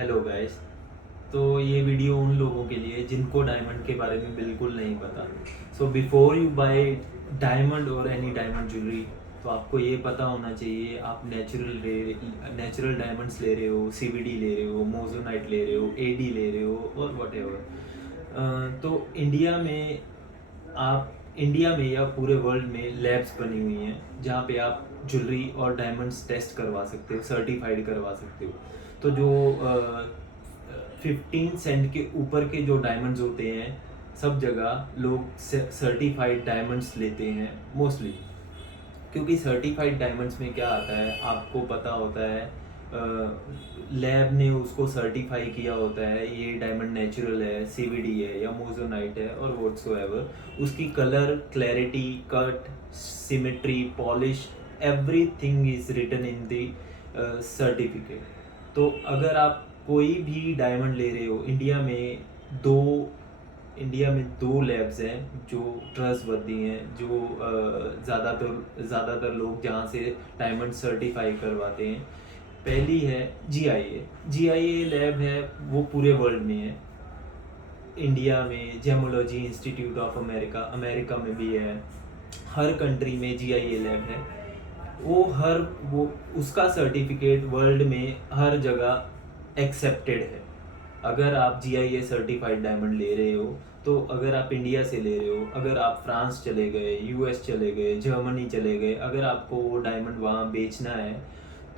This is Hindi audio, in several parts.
Hello guys. तो ये वीडियो उन लोगों के लिए जिनको डायमंड के बारे में बिल्कुल नहीं पता। So before you buy diamond or any diamond jewellery, तो आपको ये पता होना चाहिए आप नेचुरल डायमंड्स ले रहे हो, सीवीडी ले रहे हो, मोजोनाइट ले रहे हो, एडी ले रहे हो और वट। तो इंडिया में या पूरे वर्ल्ड में लैब्स बनी हुई हैं जहाँ पे आप ज्वेलरी और डायमंड्स टेस्ट करवा सकते हो, सर्टिफाइड करवा सकते हो। तो जो 15 सेंट के ऊपर के जो डायमंड्स होते हैं, सब जगह लोग सर्टिफाइड डायमंड्स लेते हैं मोस्टली। क्योंकि सर्टिफाइड डायमंड्स में क्या आता है आपको पता होता है, लैब ने उसको सर्टिफाई किया होता है ये डायमंड नेचुरल है, सीवीडी है या मोजोनाइट है और व्हाटसोएवर। उसकी colour, clarity, cut, symmetry, polish, everything is written in the certificate. तो अगर आप कोई भी डायमंड ले रहे हो, दो इंडिया में दो लैब्स हैं जो ट्रस्टवर्दी हैं, जो ज़्यादातर लोग जहाँ से डायमंड सर्टिफाई करवाते हैं। पहली है जी आई ए लैब है, वो पूरे वर्ल्ड में है। इंडिया में जेमोलॉजी इंस्टीट्यूट ऑफ अमेरिका में भी है। हर कंट्री में जी आई ए लैब है। वो उसका सर्टिफिकेट वर्ल्ड में हर जगह एक्सेप्टेड है। अगर आप जी.आई.ए सर्टिफाइड डायमंड ले रहे हो, तो अगर आप इंडिया से ले रहे हो, अगर आप फ्रांस चले गए, यूएस चले गए, जर्मनी चले गए, अगर आपको वो डायमंड वहाँ बेचना है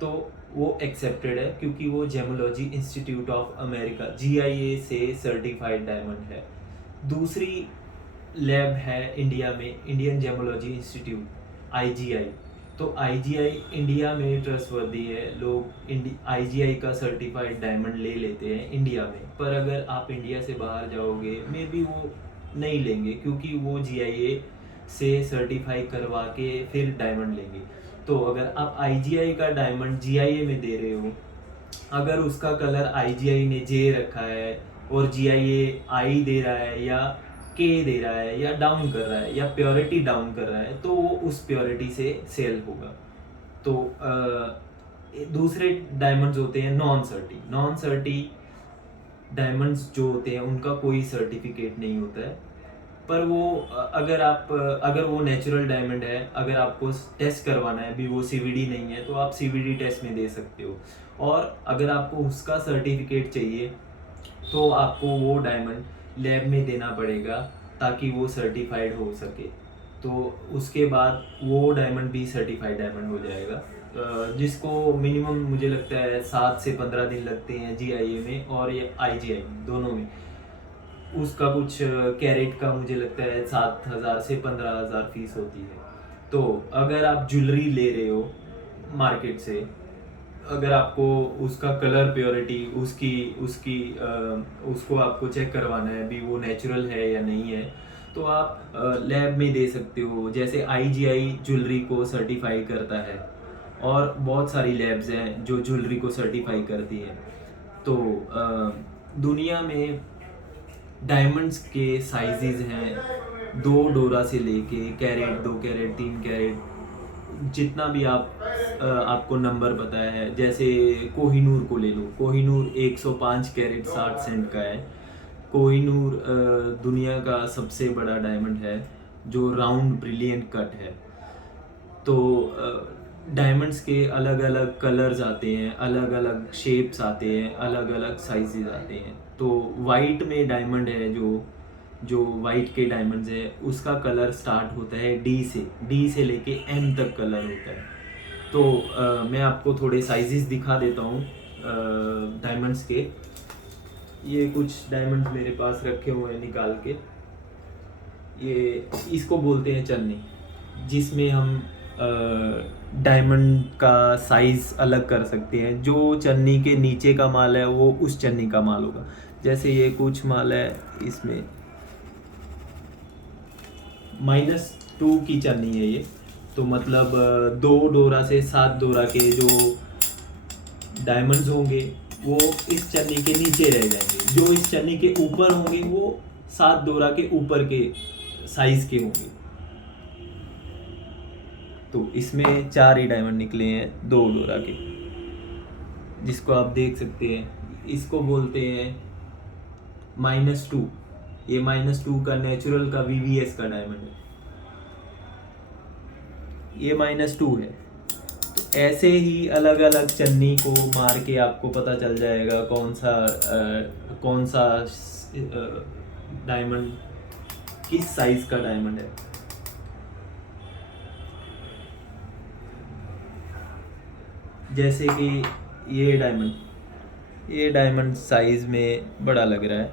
तो वो एक्सेप्टेड है, क्योंकि वो जेमोलॉजी इंस्टीट्यूट ऑफ अमेरिका जी.आई.ए से सर्टिफाइड डायमंड है। दूसरी लैब है इंडिया में, इंडियन जेमोलॉजी इंस्टीट्यूट, आईजीआई। तो आईजीआई इंडिया में ट्रस्टवर्दी है, लोग आईजीआई का सर्टिफाइड डायमंड ले लेते हैं इंडिया में। पर अगर आप इंडिया से बाहर जाओगे, मे बी वो नहीं लेंगे, क्योंकि वो जीआईए से सर्टिफाई करवा के फिर डायमंड लेंगे। तो अगर आप आईजीआई का डायमंड जीआईए में दे रहे हो, अगर उसका कलर आईजीआई ने जे रखा है और जीआईए आई दे रहा है या के दे रहा है या डाउन कर रहा है या प्योरिटी डाउन कर रहा है, तो वो उस प्योरिटी से सेल होगा। तो दूसरे डायमंड्स होते हैं नॉन सर्टी डायमंड्स जो होते हैं, उनका कोई सर्टिफिकेट नहीं होता है। पर वो अगर वो नेचुरल डायमंड है, अगर आपको टेस्ट करवाना है, अभी वो सीवीडी नहीं है, तो आप सीवीडी टेस्ट में दे सकते हो। और अगर आपको उसका सर्टिफिकेट चाहिए तो आपको वो डायमंड लैब में देना पड़ेगा ताकि वो सर्टिफाइड हो सके। तो उसके बाद वो डायमंड भी सर्टिफाइड डायमंड हो जाएगा, जिसको मिनिमम मुझे लगता है 7 से 15 दिन लगते हैं जीआईए में और ये आईजीआई दोनों में। उसका कुछ कैरेट का मुझे लगता है 7,000 से 15,000 फीस होती है। तो अगर आप ज्वेलरी ले रहे हो मार्केट से, अगर आपको उसका कलर प्योरिटी उसकी उसकी उसको आपको चेक करवाना है भी वो नेचुरल है या नहीं है, तो आप लैब में दे सकते हो। जैसे आईजीआई ज्वेलरी को सर्टिफाई करता है और बहुत सारी लैब्स हैं जो ज्वेलरी को सर्टिफाई करती हैं। तो दुनिया में डायमंड्स के साइजेस हैं 2 डोरा से लेके कैरेट, 2 कैरेट, 3 कैरेट, जितना भी आपको नंबर पता है। जैसे कोहिनूर को ले लो, कोहिनूर 105 कैरेट 60 सेंट का है। कोहिनूर दुनिया का सबसे बड़ा डायमंड है जो राउंड ब्रिलियंट कट है। तो डायमंड्स के अलग अलग कलर्स आते हैं, अलग अलग शेप्स आते हैं, अलग अलग साइजेस आते हैं। तो वाइट में डायमंड है, जो वाइट के डायमंड्स है, उसका कलर स्टार्ट होता है डी से लेके एम तक कलर होता है। तो मैं आपको थोड़े साइजेस दिखा देता हूँ डायमंड्स के। ये कुछ डायमंड्स मेरे पास रखे हुए हैं निकाल के। ये इसको बोलते हैं चन्नी, जिसमें हम डायमंड का साइज अलग कर सकते हैं। जो चन्नी के नीचे का माल है वो उस चन्नी का माल होगा। जैसे ये कुछ माल है, इसमें -2 की चन्नी है ये, तो मतलब 2 डोरा से 7 डोरा के जो डायमंड्स होंगे वो इस चन्नी के नीचे रह जाएंगे। जो इस चन्नी के ऊपर होंगे वो 7 डोरा के ऊपर के साइज के होंगे। तो इसमें 4 ही डायमंड निकले हैं 2 डोरा के, जिसको आप देख सकते हैं। इसको बोलते हैं -2। ये -2 का नेचुरल का VVS का डायमंड है, ये -2 है। तो ऐसे ही अलग अलग चन्नी को मार के आपको पता चल जाएगा कौन सा डायमंड किस साइज का डायमंड है। जैसे कि ये डायमंड साइज में बड़ा लग रहा है,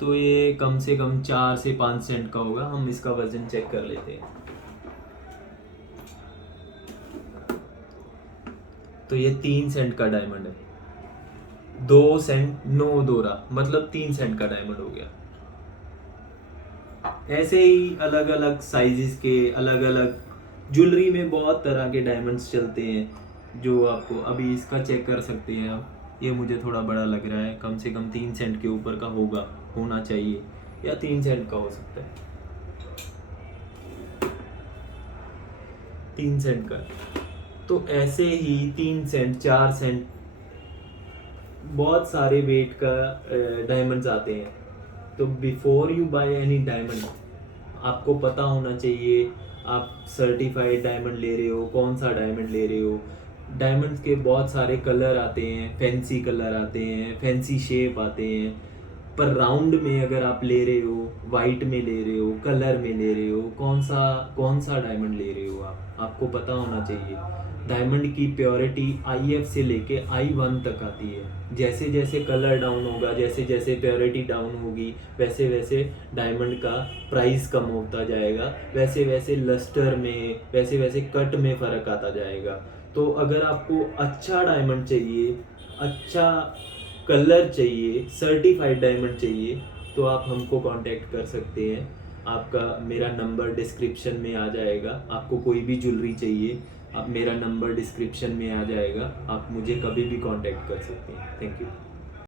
तो ये कम से कम 4 से 5 सेंट का होगा। हम इसका वजन चेक कर लेते हैं। तो ये 3 सेंट का डायमंड है, 2 सेंट 9 दोरा, मतलब 3 सेंट का डायमंड हो गया। ऐसे ही अलग अलग साइजेस के अलग अलग ज्वेलरी में बहुत तरह के डायमंड्स चलते हैं, जो आपको अभी इसका चेक कर सकते हैं आप। ये मुझे थोड़ा बड़ा लग रहा है, कम से कम 3 सेंट के ऊपर का होना चाहिए, या 3 सेंट का हो सकता है, 3 सेंट का। तो ऐसे ही 3 सेंट 4 सेंट बहुत सारे वेट का डायमंड्स आते हैं। तो before you by any diamond आपको पता होना चाहिए आप सर्टिफाइड डायमंड ले रहे हो, कौन सा डायमंड ले रहे हो। डायमंड्स के बहुत सारे कलर आते हैं, फैंसी कलर आते हैं, फैंसी शेप आते हैं। पर राउंड में अगर आप ले रहे हो, वाइट में ले रहे हो, कलर में ले रहे हो, कौन सा डायमंड ले रहे हो आपको पता होना चाहिए। डायमंड की प्योरिटी IF से लेके I1 तक आती है। जैसे जैसे कलर डाउन होगा, जैसे जैसे प्योरिटी डाउन होगी, वैसे वैसे डायमंड का प्राइस कम होता जाएगा, वैसे वैसे लस्टर में, वैसे वैसे कट में फ़र्क आता जाएगा। तो अगर आपको अच्छा डायमंड चाहिए, अच्छा कलर चाहिए, सर्टिफाइड डायमंड चाहिए, तो आप हमको कांटेक्ट कर सकते हैं। आपका मेरा नंबर डिस्क्रिप्शन में आ जाएगा। आपको कोई भी ज्वेलरी चाहिए, आप मेरा नंबर डिस्क्रिप्शन में आ जाएगा, आप मुझे कभी भी कांटेक्ट कर सकते हैं। Thank you.